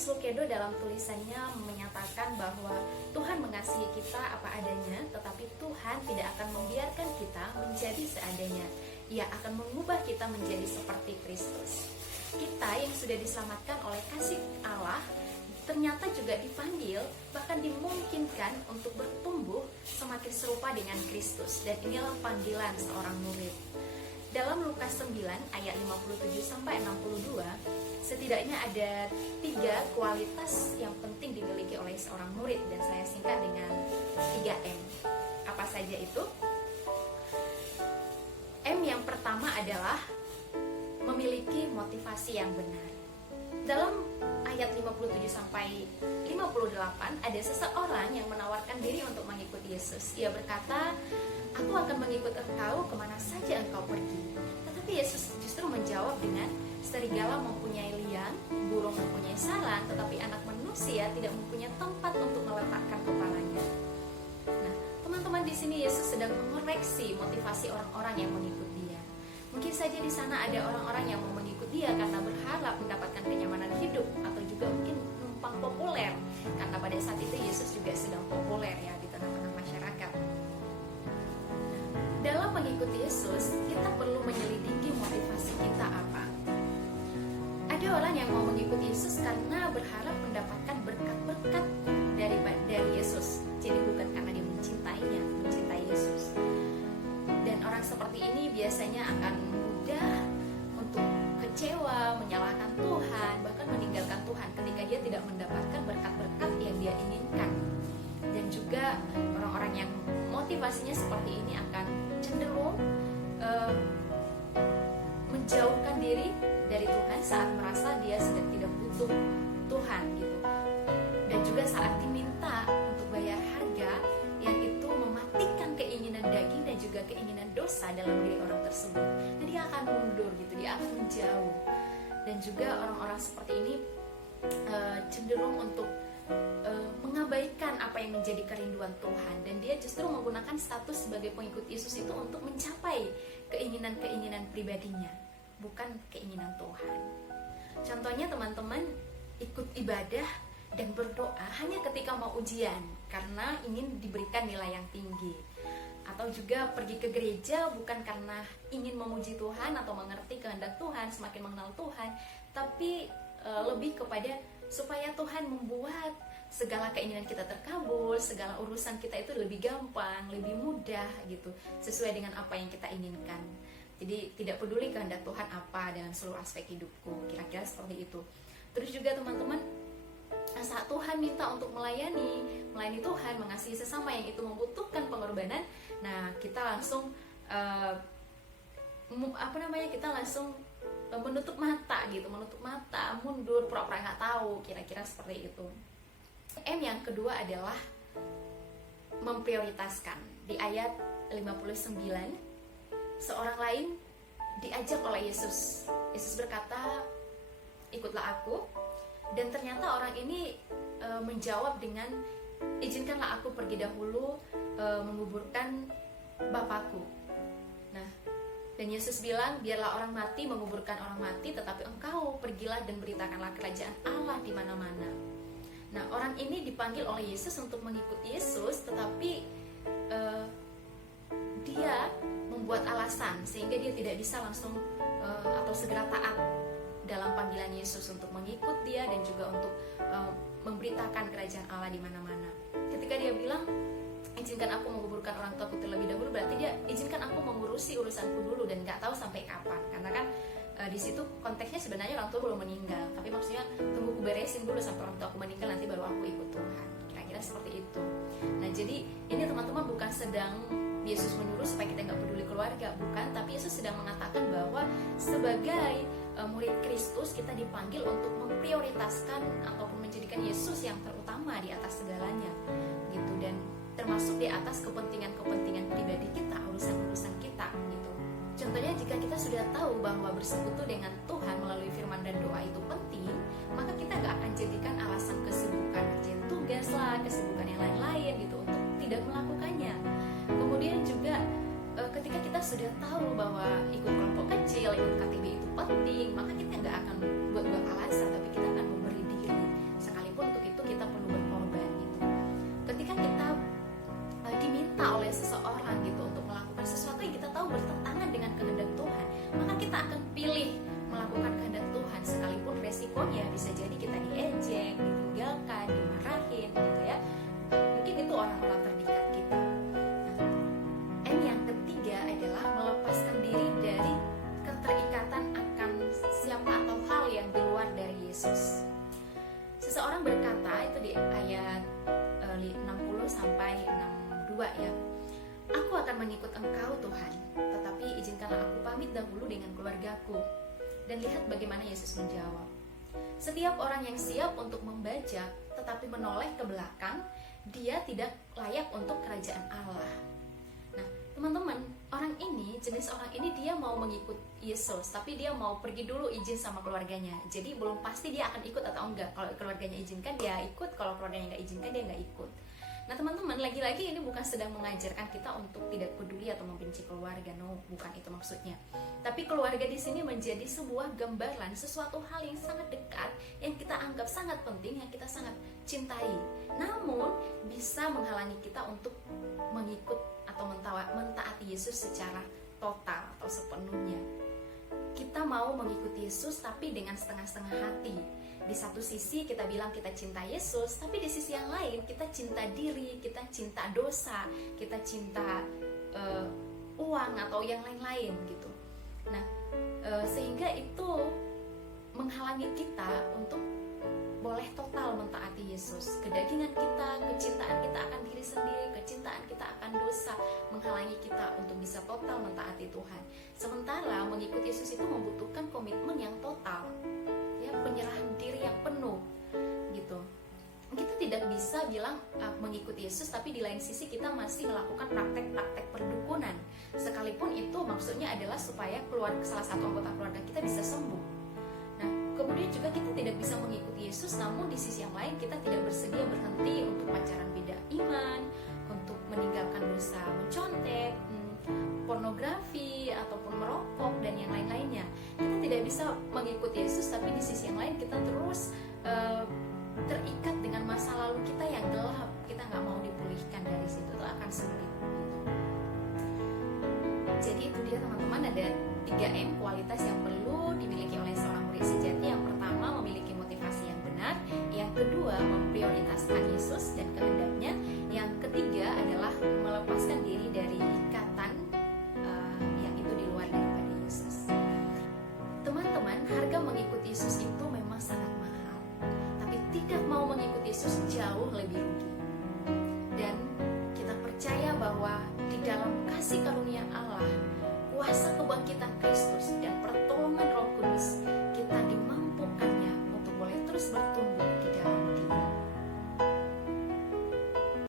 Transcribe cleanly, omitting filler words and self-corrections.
Max Lucado dalam tulisannya menyatakan bahwa Tuhan mengasihi kita apa adanya, tetapi Tuhan tidak akan membiarkan kita menjadi seadanya. Ia akan mengubah kita menjadi seperti Kristus. Kita yang sudah diselamatkan oleh kasih Allah ternyata juga dipanggil, bahkan dimungkinkan untuk bertumbuh semakin serupa dengan Kristus. Dan inilah panggilan seorang murid. Dalam Lukas 9 ayat 57-62, setidaknya ada 3 kualitas yang penting dimiliki oleh seorang murid, dan saya singkat dengan 3M. Apa saja itu? M yang pertama adalah memiliki motivasi yang benar. Dalam ayat 57-58 ada seseorang yang menawarkan diri untuk mengikuti Yesus. Ia berkata, "Aku akan mengikut engkau kemana saja engkau pergi." Tetapi Yesus justru menjawab dengan, "Serigala mempunyai liang, burung mempunyai sarang, tetapi anak manusia tidak mempunyai tempat untuk meletakkan kepalanya." Nah, teman-teman, di sini Yesus sedang mengoreksi motivasi orang-orang yang mengikut Dia. Mungkin saja di sana ada orang-orang yang mau mengikut Dia karena berharap mendapatkan kenyamanan hidup, atau juga mungkin numpang populer, karena pada saat itu Yesus juga sedang populer ya di tengah-tengah masyarakat. Dalam mengikuti Yesus, kita perlu menyelidiki motivasi kita apa. Ada orang yang mau mengikuti Yesus karena berharap mendapatkan berkat-berkat dari Yesus. Jadi bukan karena dia mencintainya, mencintai Yesus. Dan orang seperti ini biasanya akan mudah untuk kecewa, menyalahkan Tuhan, bahkan meninggalkan Tuhan ketika dia tidak mendapatkan berkat-berkat yang dia inginkan. Dan juga orang-orang yang motivasinya seperti ini akan cenderung menjauhkan diri dari Tuhan saat merasa dia sedang tidak butuh Tuhan gitu. Dan juga saat diminta untuk bayar harga yang itu mematikan keinginan daging dan juga keinginan dosa dalam diri orang tersebut, nah dia akan mundur gitu, dia akan menjauh. Dan juga orang-orang seperti ini cenderung untuk mengabaikan apa yang menjadi kerinduan Tuhan, dan dia justru menggunakan status sebagai pengikut Yesus itu untuk mencapai keinginan-keinginan pribadinya, bukan keinginan Tuhan. Contohnya teman-teman ikut ibadah dan berdoa hanya ketika mau ujian karena ingin diberikan nilai yang tinggi, atau juga pergi ke gereja bukan karena ingin memuji Tuhan atau mengerti kehendak Tuhan, semakin mengenal Tuhan, tapi lebih kepada supaya Tuhan membuat segala keinginan kita terkabul, segala urusan kita itu lebih gampang, lebih mudah gitu, sesuai dengan apa yang kita inginkan. Jadi tidak peduli kehendak Tuhan apa dalam seluruh aspek hidupku, kira-kira seperti itu. Terus juga teman-teman, saat Tuhan minta untuk melayani Tuhan, mengasihi sesama yang itu membutuhkan pengorbanan, nah kita langsung kita langsung menutup mata gitu, mundur, pura-pura nggak tahu, kira-kira seperti itu. M yang kedua adalah memprioritaskan. Di ayat 59, seorang lain diajak oleh Yesus. Yesus berkata, "Ikutlah aku." Dan ternyata orang ini menjawab dengan, "Izinkanlah aku pergi dahulu menguburkan Bapakku." Nah, dan Yesus bilang, "Biarlah orang mati menguburkan orang mati, tetapi engkau pergilah dan beritakanlah kerajaan Allah di mana-mana." Nah, orang ini dipanggil oleh Yesus untuk mengikuti Yesus, tetapi dia membuat alasan sehingga dia tidak bisa langsung atau segera taat dalam panggilan Yesus untuk mengikut dia dan juga untuk memberitakan kerajaan Allah di mana-mana. Ketika dia bilang, "Izinkan aku menguburkan orang tuaku terlebih dahulu," berarti dia izinkan aku mengurusi urusanku dulu dan nggak tahu sampai kapan. Karena kan di situ konteksnya sebenarnya orang tua belum meninggal, tapi maksudnya tunggu aku beresin dulu sampai orang tua aku meninggal, nanti baru aku ikut Tuhan. Kira-kira seperti itu. Nah, jadi ini teman-teman bukan sedang Yesus menyuruh supaya kita nggak peduli keluarga, bukan, tapi Yesus sedang mengatakan bahwa sebagai murid Kristus kita dipanggil untuk memprioritaskan ataupun menjadikan Yesus yang terutama di atas segalanya gitu, dan termasuk di atas kepentingan-kepentingan pribadi kita, urusan-urusan kita gitu. Contohnya, jika kita sudah tahu bahwa bersekutu dengan Tuhan melalui firman dan doa itu penting, maka kita gak akan jadikan alasan kesibukan kerjaan tugas lah, kesibukan yang lain-lain gitu untuk tidak melakukannya. Kemudian juga ketika kita sudah tahu bahwa ikut kelompok kecil, ikut KTB itu penting, maka kita gak akan buat alasan, tapi kita akan memberi diri bisa jadi kita diejek, ditinggalkan, dimarahin gitu ya. Mungkin itu orang-orang terdekat kita. Nah, yang ketiga adalah melepaskan diri dari keterikatan akan siapa atau hal yang di luar dari Yesus. Seseorang berkata itu di ayat 60 sampai 62 ya. Aku akan mengikut Engkau Tuhan, tetapi izinkanlah aku pamit dahulu dengan keluargaku. Dan lihat bagaimana Yesus menjawab. Setiap orang yang siap untuk membajak tetapi menoleh ke belakang, dia tidak layak untuk kerajaan Allah. Nah, teman-teman, jenis orang ini dia mau mengikut Yesus, tapi dia mau pergi dulu izin sama keluarganya. Jadi belum pasti dia akan ikut atau enggak. Kalau keluarganya izinkan dia ikut, kalau keluarganya enggak izinkan dia enggak ikut. Nah teman-teman, lagi-lagi ini bukan sedang mengajarkan kita untuk tidak peduli atau membenci keluarga, no, bukan itu maksudnya. Tapi keluarga di sini menjadi sebuah gambaran sesuatu hal yang sangat dekat, yang kita anggap sangat penting, yang kita sangat cintai. Namun bisa menghalangi kita untuk mengikut atau mentaati Yesus secara total atau sepenuhnya. Kita mau mengikuti Yesus tapi dengan setengah-setengah hati. Di satu sisi kita bilang kita cinta Yesus, tapi di sisi yang lain kita cinta diri, kita cinta dosa, kita cinta uang atau yang lain-lain gitu. Nah, sehingga itu menghalangi kita untuk boleh total mentaati Yesus. Kedagingan kita, kecintaan kita akan diri sendiri, kecintaan kita akan dosa menghalangi kita untuk bisa total mentaati Tuhan. Sementara mengikuti Yesus itu membutuhkan komitmen yang total, ya, penyerahan diri yang penuh gitu. Kita tidak bisa bilang mengikuti Yesus tapi di lain sisi kita masih melakukan praktek-praktek perdukunan, sekalipun itu maksudnya adalah supaya salah satu anggota keluarga kita bisa sembuh. Nah, kemudian juga kita tidak bisa mengikuti Yesus namun di sisi yang lain kita tidak bersedia berhenti untuk pacaran beda iman, untuk meninggalkan dosa mencontek, pornografi ataupun merokok dan yang lain-lainnya. Kita tidak bisa mengikuti Yesus tapi di sisi yang lain kita terus terikat dengan masa lalu kita yang gelap. Kita nggak mau dipulihkan dari situ, itu akan sulit gitu. Jadi itu dia teman-teman, ada 3M kualitas yang perlu dimiliki oleh seorang murid sejati. Yang pertama, memiliki motivasi yang benar. Yang kedua, memprioritaskan Yesus dan kehendaknya. Yang ketiga adalah melepaskan diri dari ikatan yang itu di luar daripada Yesus. Teman-teman, harga mengikuti Yesus itu memang sangat mahal, tapi tidak mau mengikuti Yesus jauh lebih rugi. Dan kita percaya bahwa di dalam kasih karunia Allah, kuasa kebangkitan Kristus dan pertolongan Roh Kudus, kita dimampukannya untuk boleh terus bertumbuh